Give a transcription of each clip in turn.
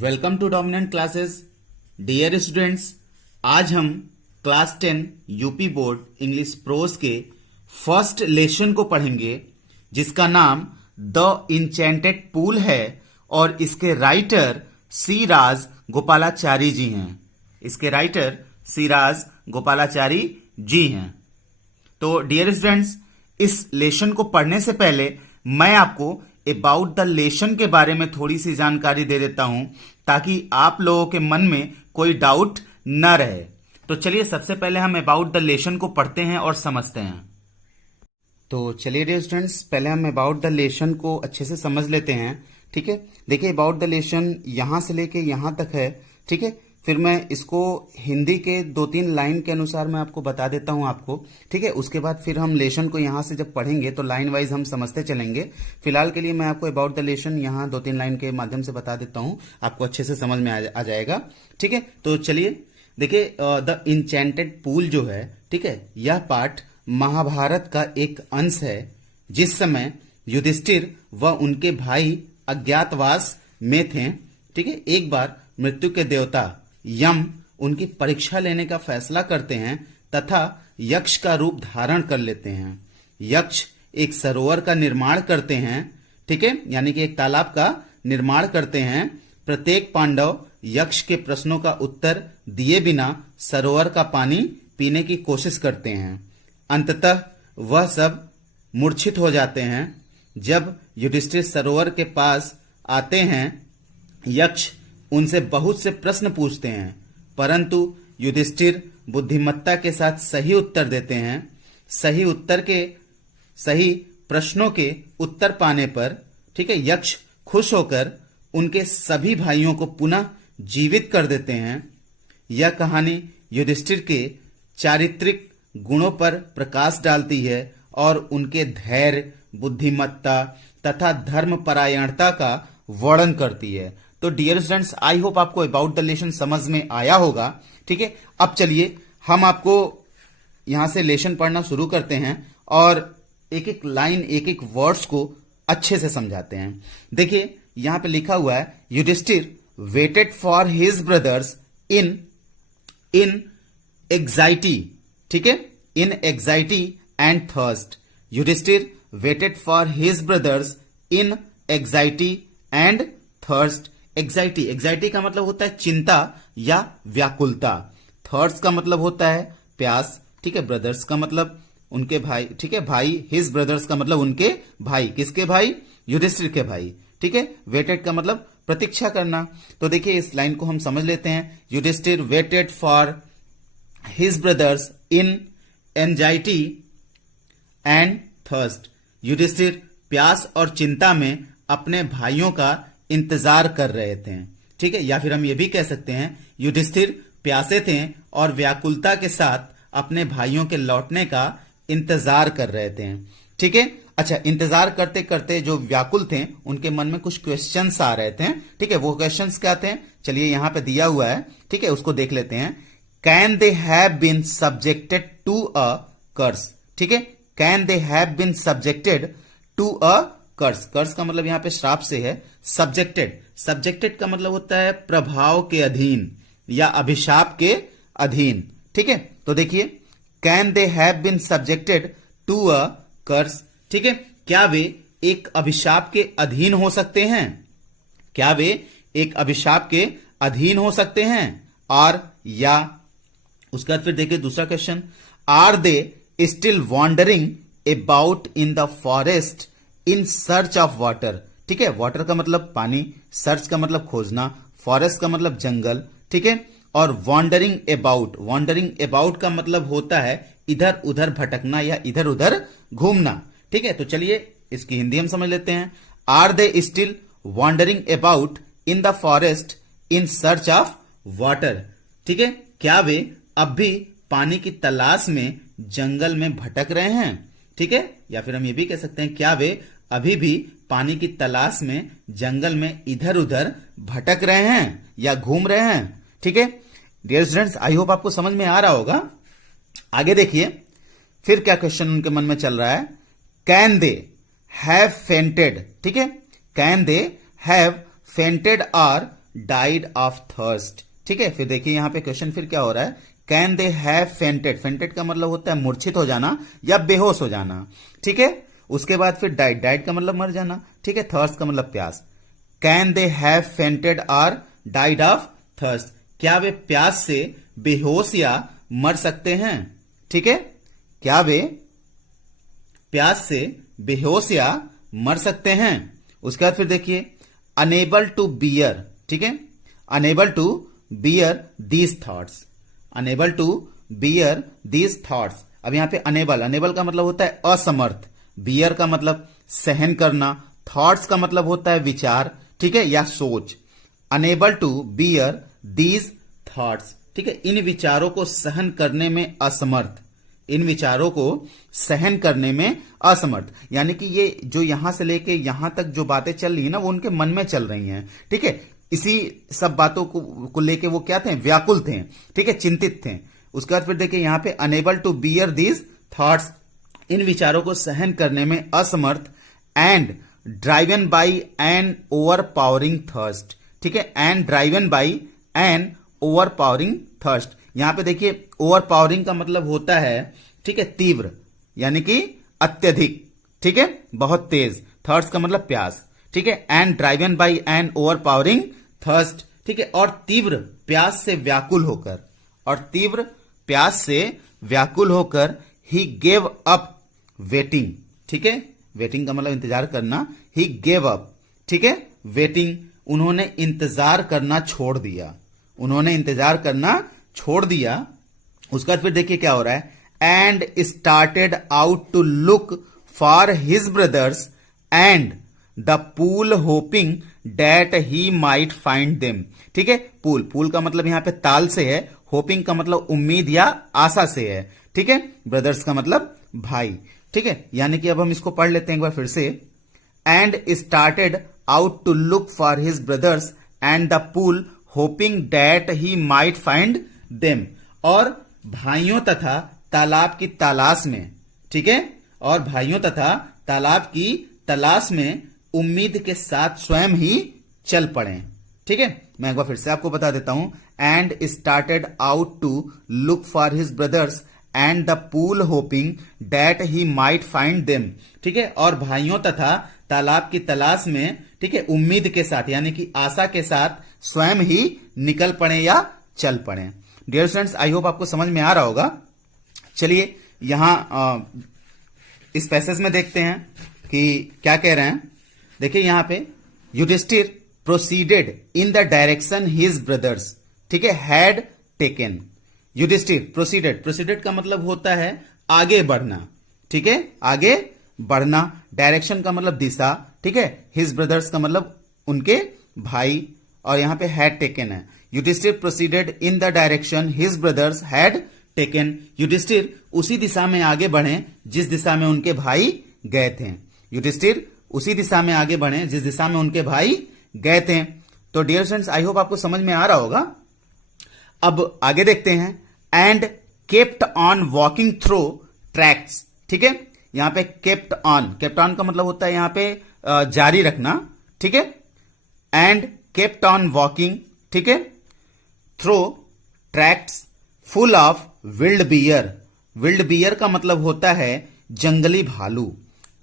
Welcome to dominant classes. Dear students, आज हम class 10 UP board English prose के first lesson को पढ़ेंगे, जिसका नाम द इंचेंटेड पूल है और इसके राइटर सी राज गोपालाचारी जी हैं। इसके राइटर सी राज गोपालाचारी जी हैं। तो डियर स्टूडेंट्स, इस लेसन को पढ़ने से पहले मैं आपको अबाउट द लेसन के बारे में थोड़ी सी जानकारी दे देता हूं, ताकि आप लोगों के मन में कोई डाउट न रहे। तो चलिए सबसे पहले हम अबाउट द लेसन को पढ़ते हैं और समझते हैं। तो चलिए डियर स्टूडेंट्स, पहले हम अबाउट द लेसन को अच्छे से समझ लेते हैं। ठीक है, देखिए अबाउट द लेसन यहां से लेके यहां तक है। ठीक है, फिर मैं इसको हिंदी के 2-3 लाइन के अनुसार मैं आपको बता देता हूं आपको। ठीक है, उसके बाद फिर हम लेसन को यहां से जब पढ़ेंगे तो लाइन वाइज हम समझते चलेंगे। फिलहाल के लिए मैं आपको अबाउट द लेसन यहां 2-3 लाइन के माध्यम से बता देता हूं, आपको अच्छे से समझ में आ जाएगा। ठीक है, तो चलिए देखिए, द इंचेंटेड पूल जो है, ठीक है, यह पाठ महाभारत का एक अंश है। जिस समय युधिष्ठिर व उनके भाई अज्ञातवास में थे, ठीक है, एक बार मृत्यु के देवता यम उनकी परीक्षा लेने का फैसला करते हैं तथा यक्ष का रूप धारण कर लेते हैं। यक्ष एक सरोवर का निर्माण करते हैं, ठीक है, यानी कि एक तालाब का निर्माण करते हैं। प्रत्येक पांडव यक्ष के प्रश्नों का उत्तर दिए बिना सरोवर का पानी पीने की कोशिश करते हैं। अंततः वह सब मूर्छित हो जाते हैं। जब युधिष्ठिर सरोवर के पास आते हैं, यक्ष उनसे बहुत से प्रश्न पूछते हैं, परंतु युधिष्ठिर बुद्धिमत्ता के साथ सही उत्तर देते हैं। सही प्रश्नों के उत्तर पाने पर, ठीक है, यक्ष खुश होकर उनके सभी भाइयों को पुनः जीवित कर देते हैं। यह कहानी युधिष्ठिर के चारित्रिक गुणों पर प्रकाश डालती है और उनके धैर्य, बुद्धिमत्ता तथा धर्मपरायणता का वर्णन करती है। तो डियर स्टूडेंट्स, आई होप आपको अबाउट द लेसन समझ में आया होगा। ठीक है, अब चलिए हम आपको यहां से लेसन पढ़ना शुरू करते हैं और एक एक लाइन, एक एक वर्ड्स को अच्छे से समझाते हैं। देखिए यहां पे लिखा हुआ है, Yudhishthir waited for his brothers in anxiety, ठीक है, in anxiety and thirst. Yudhishthir waited for his brothers in anxiety and thirst. Anxiety का मतलब होता है चिंता या व्याकुलता। थर्स्ट का मतलब होता है प्यास, ठीक है। ब्रदर्स का मतलब उनके भाई, ठीक है, भाई। हिज ब्रदर्स का मतलब उनके भाई। किसके भाई? युधिष्ठिर के भाई, ठीक है। वेटेड का मतलब प्रतीक्षा करना। तो देखिए इस लाइन को हम समझ लेते हैं। Yudhishthir waited for his brothers in anxiety and thirst. Yudhishthir प्यास और चिंता में अपने भाइयों का इंतजार कर रहे थे, ठीक है। या फिर हम ये भी कह सकते हैं युधिष्ठिर प्यासे थे और व्याकुलता के साथ अपने भाइयों के लौटने का इंतजार कर रहे थे, ठीक है। अच्छा, इंतजार करते करते जो व्याकुल थे उनके मन में कुछ क्वेश्चंस आ रहे थे, ठीक है। वो क्वेश्चंस क्या थे? चलिए यहां पे दिया हुआ है, ठीक है, उसको देख लेते हैं। Can they have been subjected to a curse, ठीक है। Can they have been subjected to a curse. Curse का मतलब यहां पे श्राप से है। सब्जेक्टेड का मतलब होता है प्रभाव के अधीन या अभिशाप के अधीन, ठीक है। तो देखिए can they have been subjected to a curse, ठीक है। क्या वे एक अभिशाप के अधीन हो सकते हैं? क्या वे एक अभिशाप के अधीन हो सकते हैं? और या उसके बाद फिर देखिए दूसरा question, are they still wandering about in the forest in search of water, ठीक है। वाटर का मतलब पानी, सर्च का मतलब खोजना, फॉरेस्ट का मतलब जंगल, ठीक है। और वॉन्डरिंग अबाउट का मतलब होता है इधर उधर भटकना या इधर उधर घूमना, ठीक है। तो चलिए इसकी हिंदी हम समझ लेते हैं। Are they still wandering about in the forest in search of water, ठीक है। क्या वे अब भी पानी की तलाश में जंगल में भटक रहे हैं, ठीक है। या फिर हम ये भी कह सकते हैं क्या वे अभी भी पानी की तलाश में जंगल में इधर उधर भटक रहे हैं या घूम रहे हैं। ठीक है डियर स्टूडेंट्स, आई होप आपको समझ में आ रहा होगा। आगे देखिए फिर क्या क्वेश्चन उनके मन में चल रहा है। कैन दे हैव फेंटेड, ठीक है, कैन दे हैव फेंटेड और डाइड ऑफ थर्स्ट। ठीक है, फिर देखिए यहां पे क्वेश्चन फिर क्या हो रहा है। Can they have fainted, fainted का मतलब होता है मूर्छित हो जाना या बेहोश हो जाना। ठीक है, उसके बाद फिर डाइड, डाइड का मतलब मर जाना। ठीक है, थर्स्ट का मतलब प्यास। कैन दे हैव फेंटेड और डाइड ऑफ थर्स्ट, क्या वे प्यास से बेहोश या मर सकते हैं। ठीक है, क्या वे प्यास से बेहोश या मर सकते हैं। उसके बाद फिर देखिए अनेबल टू बियर, ठीक है, unable to bear these thoughts, unable to bear these thoughts. अब यहां पे अनेबल, अनेबल का मतलब होता है असमर्थ, बियर का मतलब सहन करना, थॉट्स का मतलब होता है विचार, ठीक है, या सोच। Unable to bear these thoughts, ठीक है, इन विचारों को सहन करने में असमर्थ, इन विचारों को सहन करने में असमर्थ, यानी कि ये जो यहां से लेके यहां तक जो बातें चल रही है ना वो उनके मन में चल रही हैं। ठीक है, इसी सब बातों को लेके वो क्या थे, व्याकुल थे, ठीक है, चिंतित थे। उसके बाद फिर देखिए यहां पे unable to bear these thoughts, इन विचारों को सहन करने में असमर्थ, and driven by an overpowering thirst. ठीक है, and driven by an overpowering thirst. यहां पे देखिए ओवर पावरिंग का मतलब होता है, ठीक है, तीव्र, यानी कि अत्यधिक, ठीक है, बहुत तेज। थर्स्ट का मतलब प्यास, ठीक है, and driven by an overpowering thirst, ठीक है, और तीव्र प्यास से व्याकुल होकर, और तीव्र प्यास से व्याकुल होकर ही गेव अप वेटिंग। ठीक है, वेटिंग का मतलब इंतजार करना, ही गेव अप, ठीक है, वेटिंग, उन्होंने इंतजार करना छोड़ दिया, उन्होंने इंतजार करना छोड़ दिया। उसके बाद फिर देखिए क्या हो रहा है, and started out to look for his brothers and the pool hoping that he might find them. ठीक है, पूल, पूल का मतलब यहां पे ताल से है, होपिंग का मतलब उम्मीद या आशा से है। ठीक है, ब्रदर्स का मतलब भाई। ठीक है, यानी कि अब हम इसको पढ़ लेते हैं एक बार फिर से। And started out to look for his brothers and the pool hoping that he might find them, और भाइयों तथा तालाब की तलाश में, ठीक है, और भाइयों तथा तालाब की तलाश में उम्मीद के साथ स्वयं ही चल पड़े। ठीक है, मैं एक बार फिर से आपको बता देता हूं। And started out to look for his brothers and the pool hoping that he might find them. ठीक है, और भाइयों तथा तालाब की तलाश में, ठीक है, उम्मीद के साथ यानी कि आशा के साथ स्वयं ही निकल पड़े या चल पड़े। डियर स्टूडेंट्स, आई होप आपको समझ में आ रहा होगा। चलिए यहां इस पैसेज में देखते हैं कि क्या कह रहे हैं। देखिए यहां पे Yudhishthir proceeded in the direction his brothers, ठीक है, had taken. Yudhishthir proceeded, proceeded का मतलब होता है आगे बढ़ना। ठीक है, आगे बढ़ना। डायरेक्शन का मतलब दिशा, ठीक है, हिज ब्रदर्स का मतलब उनके भाई, और यहां पे हैड टेकन है। Yudhishthir proceeded in the direction his brothers had taken, Yudhishthir उसी दिशा में आगे बढ़े जिस दिशा में उनके भाई गए थे। युधिष्ठिर उसी दिशा में आगे बढ़े जिस दिशा में उनके भाई गए थे। तो डियर फ्रेंड्स, आई होप आपको समझ में आ रहा होगा। अब आगे देखते हैं। And kept on walking through tracks, ठीक है, यहां पे केप्ट ऑन, केप्ट ऑन का मतलब होता है यहां पे जारी रखना। ठीक है, एंड केप्ट ऑन वॉकिंग, ठीक है, through tracks full of wild bear. Wild bear का मतलब होता है जंगली भालू।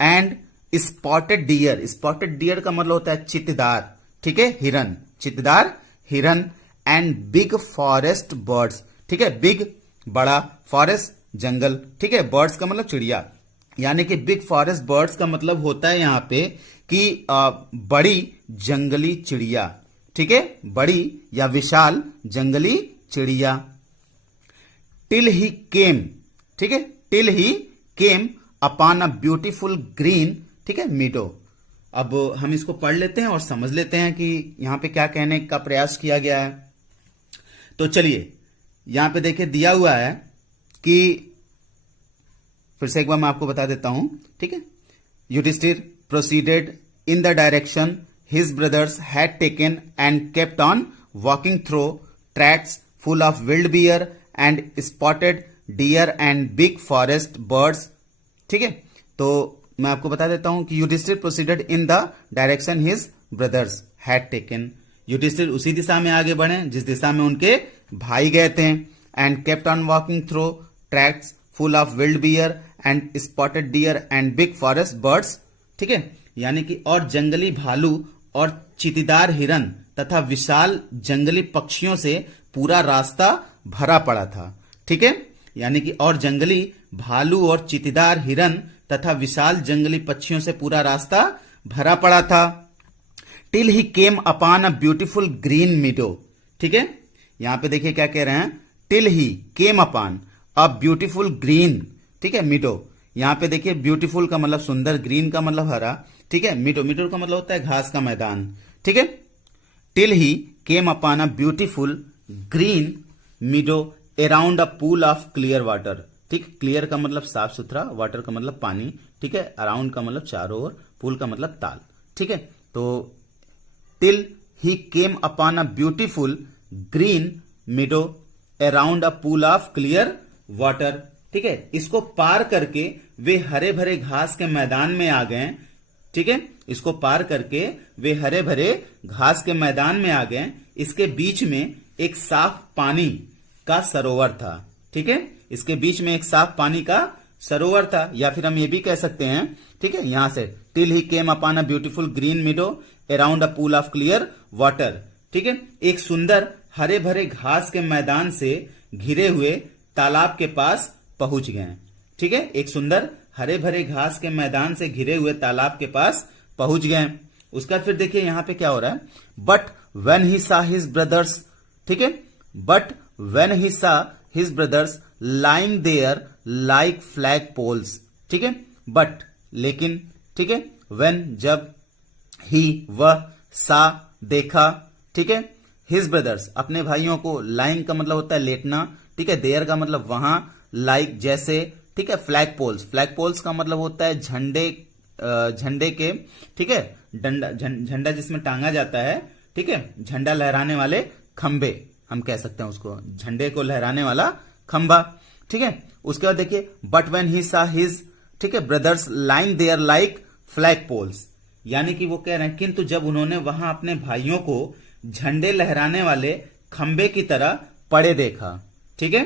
And spotted deer, spotted deer का मतलब होता है चित्तदार, ठीक है, हिरन, चित्तदार हिरन। एंड बिग फॉरेस्ट बर्ड्स, ठीक है, बिग बड़ा, फॉरेस्ट जंगल, ठीक है, बर्ड्स का मतलब चिड़िया, यानी कि बिग फॉरेस्ट बर्ड्स का मतलब होता है यहां पे कि बड़ी जंगली चिड़िया। ठीक है, बड़ी या विशाल जंगली चिड़िया। टिल ही केम, ठीक है, till he came upon a beautiful green, ठीक है, मीडो। अब हम इसको पढ़ लेते हैं और समझ लेते हैं कि यहां पे क्या कहने का प्रयास किया गया है। तो चलिए यहां पे देखिए दिया हुआ है कि, फिर से एक बार मैं आपको बता देता हूं, ठीक है, Yudhishthir proceeded in the direction his brothers had taken and kept on walking through tracts full of wild bear and spotted deer and big forest birds. ठीक है, तो मैं आपको बता देता हूं कि Yudhishthir proceeded in the direction his brothers had taken. Yudhishthir उसी दिशा में आगे बढ़े जिस दिशा में उनके भाई गए थे. And kept on walking through tracks full of wild bear and spotted deer and big forest birds. ठीक है, यानी कि और जंगली भालू और चीतीदार हिरन तथा विशाल जंगली पक्षियों से पूरा रास्ता भरा पड़ा था. ठीक है, यानी कि और जंगली भालू और चीतीदार हिरन तथा विशाल जंगली पक्षियों से पूरा रास्ता भरा पड़ा था. Till he came upon a beautiful green मीडो. ठीक है, यहां पे देखिए क्या कह रहे हैं. Till he came upon a beautiful green. ठीक है, मीडो. यहां पे देखिए ब्यूटीफुल का मतलब सुंदर, ग्रीन का मतलब हरा. ठीक है, मीडो, मीडो का मतलब होता है घास का मैदान. ठीक है, till he came upon a beautiful green मीडो around a pool of clear water. ठीक, क्लियर का मतलब साफ सुथरा, वाटर का मतलब पानी. ठीक है, अराउंड का मतलब चारों ओर, पूल का मतलब ताल. ठीक है, तो till he came upon a beautiful green मीडो around a pool of clear water. ठीक है, इसको पार करके वे हरे भरे घास के मैदान में आ गए. ठीक है, इसको पार करके वे हरे भरे घास के मैदान में आ गए. इसके बीच में एक साफ पानी का सरोवर था. ठीक है, इसके बीच में एक साफ पानी का सरोवर था, या फिर हम ये भी कह सकते हैं. ठीक है, यहां से till he came upon a beautiful green मीडो around a pool of clear water. ठीक है, एक सुंदर हरे भरे घास के मैदान से घिरे हुए तालाब के पास पहुंच गए. ठीक है, एक सुंदर हरे भरे घास के मैदान से घिरे हुए तालाब के पास पहुंच गए. उसका फिर देखिए यहां पे क्या हो रहा है. But when he saw his brothers. ठीक है, but when he saw his brothers lying there like flag poles. ठीक है, बट लेकिन. ठीक है, वेन जब, ही वह, सा देखा. ठीक है, हिज ब्रदर्स अपने भाइयों को, लाइंग का मतलब होता है लेटना. ठीक है, देयर का मतलब वहां, लाइक जैसे. ठीक है, फ्लैग पोल्स, फ्लैग पोल्स का मतलब होता है झंडे के. ठीक है, डंडा, झंडा जिसमें टांगा जाता है. ठीक है, झंडा लहराने वाले खंबे हम कह सकते हैं उसको, झंडे को लहराने वाला खंबा. ठीक है, उसके बाद देखिए but when he saw his. ठीक है, brothers line there like flag poles. यानी कि वो कह रहे हैं किंतु जब उन्होंने वहां अपने भाइयों को झंडे लहराने वाले खंबे की तरह पड़े देखा. ठीक है,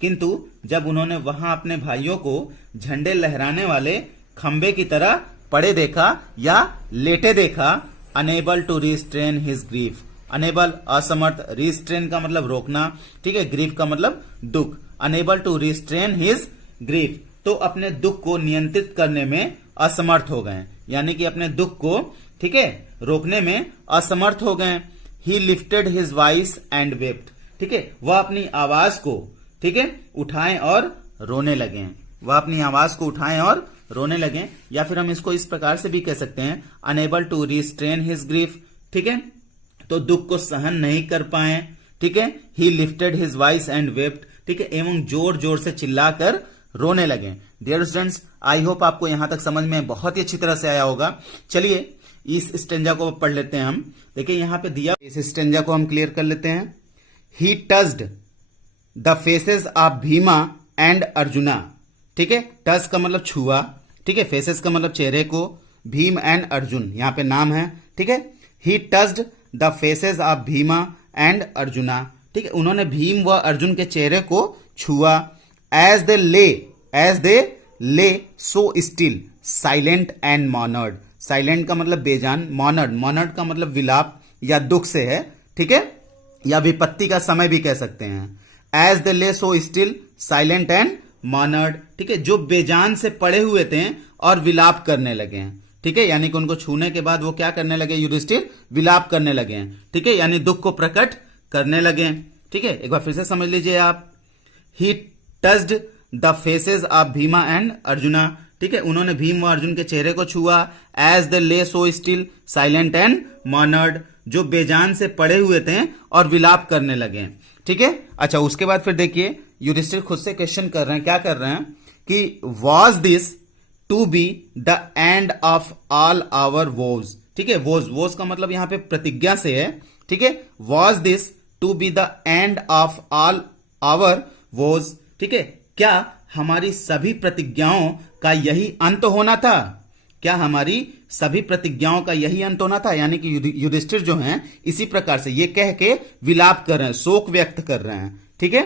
किंतु जब उन्होंने वहां अपने भाइयों को झंडे लहराने वाले खंबे की तरह पड़े देखा या लेटे देखा. Unable to restrain his grief. Unable असमर्थ, रिस्ट्रेन का मतलब रोकना. ठीक है, ग्रीफ का मतलब दुख. Unable to restrain his grief, तो अपने दुख को नियंत्रित करने में असमर्थ हो गए, यानी कि अपने दुख को, ठीक है, रोकने में असमर्थ हो गए. ही lifted his voice and wept. ठीक है, वह अपनी आवाज को, ठीक है, उठाएं और रोने लगे. वह अपनी आवाज को उठाएं और रोने लगे. या फिर हम इसको इस प्रकार से भी कह सकते हैं, unable to restrain his grief. ठीक है, तो दुख को सहन नहीं कर पाए. ठीक है, ही lifted his voice and wept. ठीक है, एवं जोर जोर से चिल्लाकर रोने लगे. डियर स्टूडेंट्स, आई होप आपको यहां तक समझ में बहुत ही अच्छी तरह से आया होगा. चलिए इस स्टेंजा को पढ़ लेते हैं हम. देखिए यहां पे दिया, इस स्टेंजा को हम क्लियर कर लेते हैं. ही touched the faces of Bhima and arjuna. ठीक है, टच का मतलब छुआ. ठीक है, फेसेस का मतलब चेहरे को. भीम एंड अर्जुन यहां पे नाम है. ठीक है, ही touched the faces of Bhima and arjuna. ठीक है, उन्होंने भीम व अर्जुन के चेहरे को छुआ. As they lay so still silent and mourned. Silent का मतलब बेजान, मॉनर्ड का मतलब विलाप या दुख से है. ठीक है, या विपत्ति का समय भी कह सकते हैं. As they lay so still silent and मॉनर्ड. ठीक है, जो बेजान से पड़े हुए थे और विलाप करने लगे हैं. ठीक है, यानी कि उनको छूने के बाद वो क्या करने लगे, युधिष्ठिर विलाप करने लगे हैं. ठीक है, यानी दुख को प्रकट करने लगे. ठीक है, एक बार फिर से समझ लीजिए आप. ही touched the faces of Bhima and arjuna. ठीक है, उन्होंने भीम व अर्जुन के चेहरे को छुआ. एज द ले सो स्टिल साइलेंट एंड मॉनर्ड, जो बेजान से पड़े हुए थे और विलाप करने लगे. ठीक है, अच्छा उसके बाद फिर देखिए युधिष्ठिर खुद से क्वेश्चन कर रहे हैं. क्या कर रहे हैं कि was this to be the end of all our woes. ठीक है, वॉज का मतलब यहां पे प्रतिज्ञा से है, ठीक है। Was this to be the end of all our woes, ठीक है, क्या हमारी सभी प्रतिज्ञाओं का यही अंत होना था? क्या हमारी सभी प्रतिज्ञाओं का यही अंत होना था? यानी कि युधिष्ठिर जो हैं इसी प्रकार से ये कह के विलाप कर रहे हैं, शोक व्यक्त कर रहे हैं, ठीक है।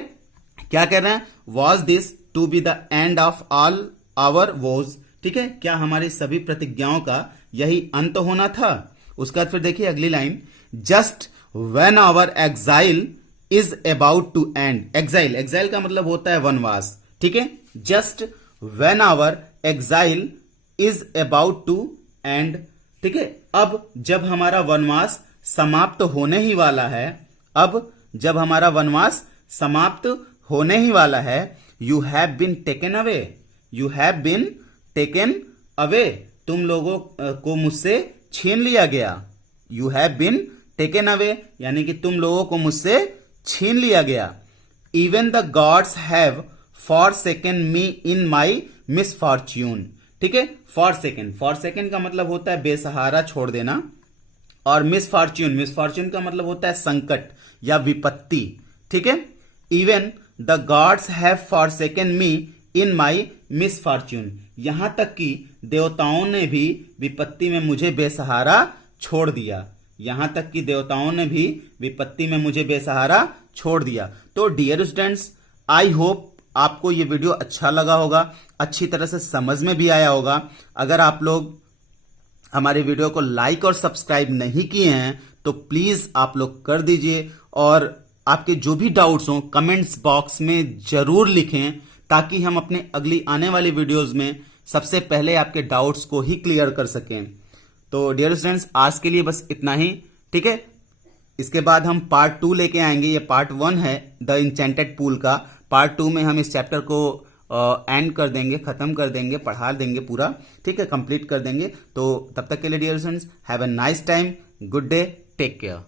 क्या कह रहे हैं? Was this to be the end of all our woes, ठीक है, क्या हमारी सभी प्रतिज्ञाओं का यही अंत होना था? उसके बाद फिर देखिए अगली line, just when our exile is about to end. Exile का मतलब होता है वनवास, ठीक है। Just when our exile is about to end, ठीक है, अब जब हमारा वनवास समाप्त होने ही वाला है, अब जब हमारा वनवास समाप्त होने ही वाला है, you have been taken away, you have been taken away, तुम लोगों को मुझसे छीन लिया गया। You have been taken away यानी कि तुम लोगों को मुझसे छीन लिया गया। Even the gods have forsaken me in my misfortune, ठीक है। फॉरसेकन का मतलब होता है बेसहारा छोड़ देना, और मिसफॉर्च्यून का मतलब होता है संकट या विपत्ति, ठीक है। Even the gods have forsaken me in my misfortune, यहां तक कि देवताओं ने भी विपत्ति में मुझे बेसहारा छोड़ दिया, यहां तक कि देवताओं ने भी विपत्ति में मुझे बेसहारा छोड़ दिया। तो डियर स्टूडेंट्स, आई होप आपको ये वीडियो अच्छा लगा होगा, अच्छी तरह से समझ में भी आया होगा। अगर आप लोग हमारे वीडियो को लाइक और सब्सक्राइब नहीं किए हैं तो प्लीज आप लोग कर दीजिए, और आपके जो भी डाउट्स हों कमेंट्स बॉक्स में जरूर लिखें, ताकि हम अपने अगली आने वाली वीडियोस में सबसे पहले आपके डाउट्स को ही क्लियर कर सकें। तो डियर स्टूडेंट्स, आज के लिए बस इतना ही, ठीक है। इसके बाद हम पार्ट 2 लेके आएंगे। ये पार्ट 1 है द इंचेंटेड पूल का। पार्ट 2 में हम इस चैप्टर को एंड कर देंगे, खत्म कर देंगे, पढ़ा देंगे पूरा, ठीक है, कंप्लीट कर देंगे। तो तब तक के लिए dear students, have a nice time, good day, take care.